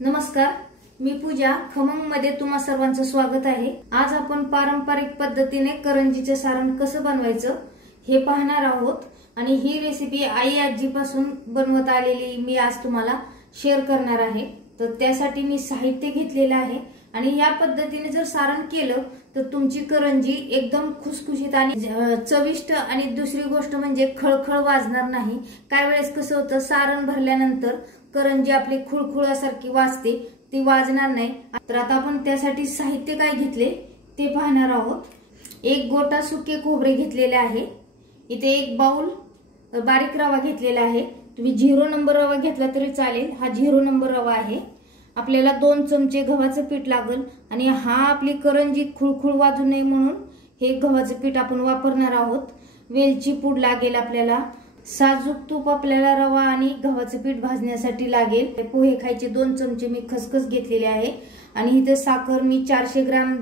नमस्कार, मी पूजा. खमंगमध्ये तुम्हा सर्वांचं स्वागत आहे. आज आपण पारंपरिक पद्धतीने करंजीचे सारण कसं बनवायचं हे पाहणार आहोत आणि ही रेसिपी आई आजीपासून बनवत आलेली मी आज तुम्हाला शेअर करणार आहे. तर त्यासाठी मी साहित्य घेतलेलं आहे आणि या पद्धतीने जर सारण केलं तर तुमची करंजी एकदम खुसखुशीत आणि चविष्ट आणि दुसरी गोष्ट म्हणजे खळखळ वाजणार नाही. काय वेळेस कसं होतं, सारण भरल्यानंतर करंजी आपली खुळखुळासारखी वाजते, ती वाजणार नाही. तर आता आपण त्यासाठी साहित्य काय घेतले ते पाहणार आहोत. एक गोटा सुके खोबरे घेतलेले आहे. इथे एक बाउल बारीक रवा घेतलेला आहे. तुम्ही 0 नंबर रवा घेतला तरी चालेल. हा 0 नंबर रवा आहे. आपल्याला 2 चमचे गव्हाचं पीठ लागेल आणि हा आपली करंजी खुळखुळ वाजू नये म्हणून हे गव्हाचं पीठ आपण वापरणार आहोत. वेलची पूड लागेल आपल्याला. साजूक तूप आपल्याला रवा आणि गव्हाचं पीठ भाजण्यासाठी लागेल. पोहे खायचे 2 चमचे मी खसखस घेतलेले आहे आणि इथे साखर मी 400 ग्रॅम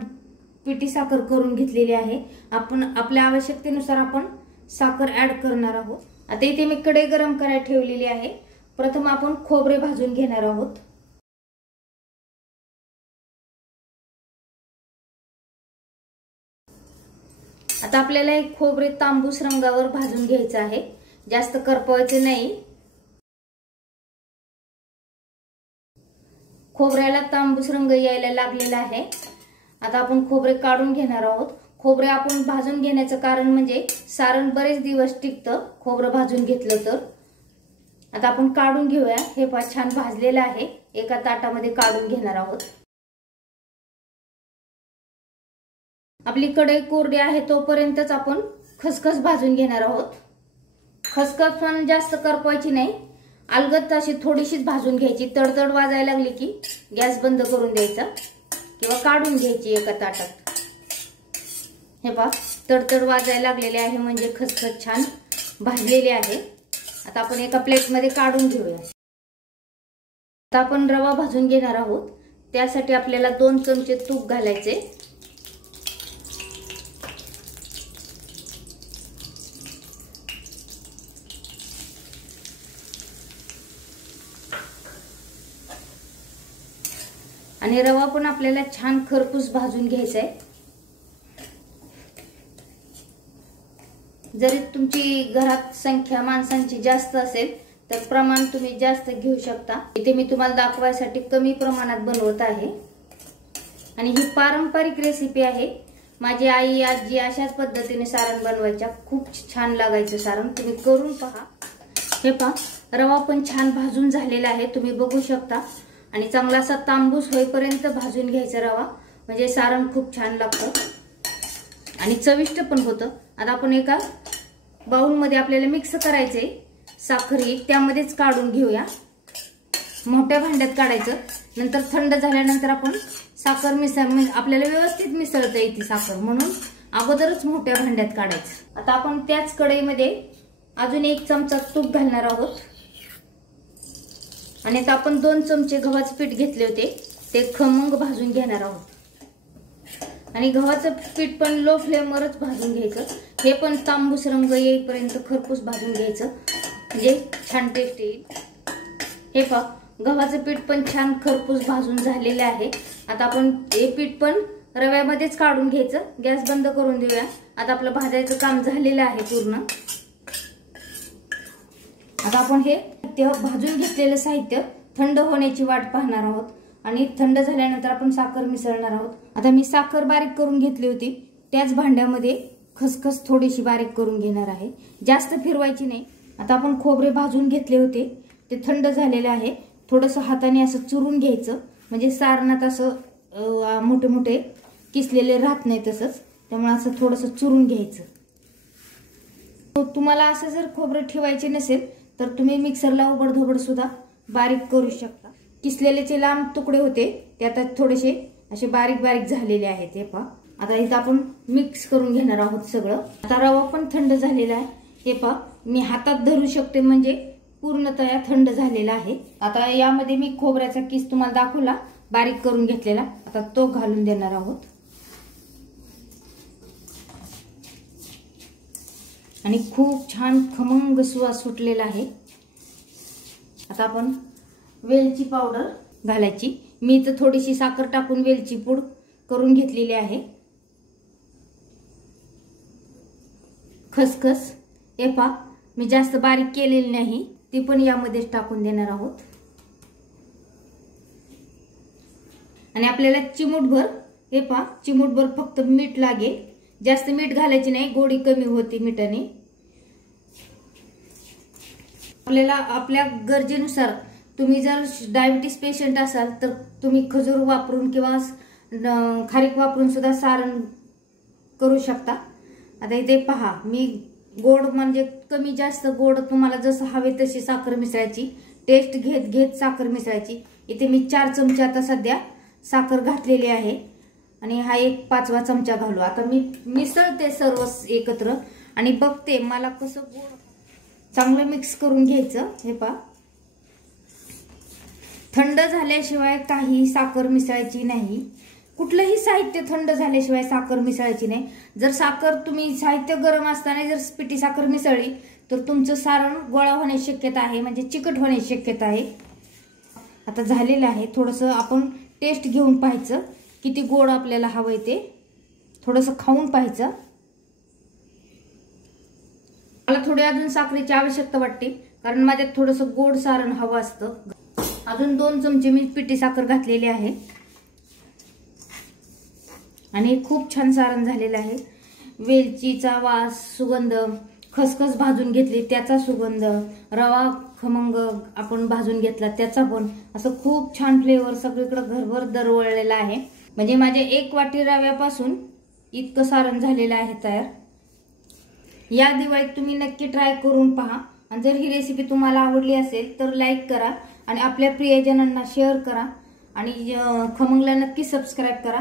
पिठी साखर करून घेतलेली आहे. आपण आपल्या आवश्यकतेनुसार आपण साखर ऍड करणार आहोत. आता इथे मी कढई गरम करायला ठेवलेली आहे. प्रथम आपण खोबरे भाजून घेणार आहोत. आता आपल्याला हे खोबरे तांबूस रंगावर भाजून घ्यायचं आहे, जास्त करपवायचे नाही. खोबऱ्याला तांबूस रंग यायला लागलेला आहे. आता आपण खोबरे काढून घेणार आहोत. खोबरे आपण भाजून घेण्याचं कारण म्हणजे सारण बरेच दिवस टिकतं खोबरं भाजून घेतलं तर. आता आपण काढून घेऊया. हे छान भाजलेलं आहे. एका ताटामध्ये काढून घेणार आहोत. आपली कढई कोरडी आहे तोपर्यंतच आपण खसखस भाजून घेणार आहोत. खसखस पण जास्त करपवायची नाही, अलगद अशी थोडीशीच भाजून घ्यायची. तडतड वाजायला लागली की गॅस बंद करून द्यायचा किंवा काढून घ्यायची एका ताटात. हे पहा, तडतड वाजायला लागलेले आहे म्हणजे खसखस छान भाजलेली आहे. आता आपण एका प्लेटमध्ये काढून घेऊया. आता आपण रवा भाजून घेणार आहोत. त्यासाठी आपल्याला 2 चमचे तूप घालायचे. आणि रवा पण आपल्याला छान खरपूस भाजून घ्यायचा आहे. जरी तुमची घरात संख्या माणसांची जास्त असेल तर प्रमाण तुम्ही जास्त घेऊ शकता. इथे मी तुम्हाला दाखवायसाठी कमी प्रमाणात बनवत आहे आणि ही पारंपरिक रेसिपी आहे. माझी आई आजी अशाच पद्धतीने सारण बनवायच्या. खूप छान लागायचं सारण. तुम्ही करून पहा. हे पहा, रवा पण छान भाजून झालेला आहे, तुम्ही बघू शकता. आणि चांगला असा तांबूस होईपर्यंत भाजून घ्यायचा रवा, म्हणजे सारण खूप छान लागतं आणि चविष्ट पण होतं. आता आपण एका बाउलमध्ये आपल्याला मिक्स करायचंय साखर, त्यामध्येच काढून घेऊया. मोठ्या भांड्यात काढायचं. नंतर थंड झाल्यानंतर आपण साखर आपल्याला व्यवस्थित मिसळता येते साखर, म्हणून अगोदरच मोठ्या भांड्यात काढायचं. आता आपण त्याच कढईमध्ये अजून 1 चमचा तूप घालणार आहोत आणि आता आपण 2 चमचे गव्हाचं पीठ घेतले होते ते खमंग भाजून घेणार आहोत. आणि गव्हाचं पीठ पण लो फ्लेमवरच भाजून घ्यायचं. हे पण तांबूस रंग येईपर्यंत खरपूस भाजून घ्यायचं, म्हणजे छान टेस्ट येईल. हे पहा, गव्हाचं पीठ पण छान खरपूस भाजून झालेले आहे. आता आपण हे पीठ पण रव्यामध्येच काढून घ्यायचं. गॅस बंद करून देऊया. आता आपलं भाजायचं काम झालेलं आहे पूर्ण. आता आपण हे भाजून घेतलेलं साहित्य थंड होण्याची वाट पाहणार आहोत आणि थंड झाल्यानंतर आपण साखर मिसळणार आहोत. आता मी साखर बारीक करून घेतली होती, त्याच भांड्यामध्ये खसखस थोडीशी बारीक करून घेणार आहे, जास्त फिरवायची नाही. आता आपण खोबरे भाजून घेतले होते ते थंड झालेले आहे. थोडंसं हाताने असं चुरून घ्यायचं, म्हणजे सारणात असं मोठे मोठे किसलेले राहत नाही तसंच, त्यामुळे असं थोडंसं चुरून घ्यायचं. तुम्हाला असं जर खोबरं ठेवायचे नसेल तर तुम्ही मिक्सरला उबडधोबड सुद्धा बारीक करू शकता. किसलेलेचे लांब तुकडे होते ते आता थोडेसे असे बारीक बारीक झालेले आहेत. हे पहा, आता इथं आपण मिक्स करून घेणार आहोत सगळं. आता रवा पण थंड झालेला आहे. हे पहा, मी हातात धरू शकते म्हणजे पूर्णतः थंड झालेला आहे. आता यामध्ये मी खोबऱ्याचा किस तुम्हाला दाखवला बारीक करून घेतलेला, आता तो घालून देणार आहोत. आणि खूप छान खमंग सुवास सुटलेला आहे. आता आपण वेलची पावडर घालायची। मी इथं थोडीशी साखर टाकून वेलची पूड करून घेतलेली आहे। खसखस हे पहा मी जास्त बारीक केलेली नाही, ती पण यामध्येच टाकून देणार आहोत। आणि आपल्याला चिमूटभर हे पहा चिमूटभर फक्त मीठ लागेल, जास्त मीठ घालायचे नाही, गोडी कमी होती मिठाने। आपल्याला आपल्या गरजेनुसार, तुम्ही जर डायबिटीस पेशंट असाल तर तुम्ही खजूर वापरून किंवा खारीक वापरून सुद्धा सारण करू शकता। आता इथे पहा मी गोड म्हणजे कमी जास्त गोड तुम्हाला जसं हवे तशी साखर मिसळायची, टेस्ट घेत घेत साखर मिसळायची। इथे मी 4 चमचे आता सध्या साखर घातलेली आहे आणि हा एक 5वा चमचा घालू। आता मी मिसळते सर्व एकत्र आणि बघते मला कसं गोड, चांगलं मिक्स करून घ्यायचं। हे पहा थंड झाल्याशिवाय काही साखर मिसळायची नाही, कुठलंही साहित्य थंड झाल्याशिवाय साखर मिसळायची नाही। जर साखर तुम्ही साहित्य गरम असताना जर पिठी साखर मिसळली तर तुमचं सारण गोळा होण्याची शक्यता आहे, म्हणजे चिकट होण्याची शक्यता आहे। आता झालेलं आहे, थोडंसं आपण टेस्ट घेऊन पाहायचं किती गोड आपल्याला हवंय ते, थोडंसं खाऊन पाहायचं। मला थोडी अजून साखरेची आवश्यकता वाटते, कारण माझ्यात थोडंसं गोड सारण हवं असतं। अजून 2 चमचे मी पिठी साखर घातलेली आहे आणि खूप छान सारण झालेलं आहे। वेलचीचा वास, सुगंध, खसखस भाजून घेतली त्याचा सुगंध, रवा खमंग आपण भाजून घेतला त्याचा पण, असं खूप छान फ्लेवर सगळीकडे घरभर दरवळलेला आहे। म्हणजे माझ्या 1 वाटी रव्यापासून इतकं सारण झालेलं आहे तयार। या दिवाळीत तुम्ही नक्की ट्राय करून पहा आणि जर ही रेसिपी तुम्हाला आवडली असेल तर लाईक करा आणि आपल्या प्रियजनांना शेअर करा आणि खमंगला नक्की सबस्क्राइब करा।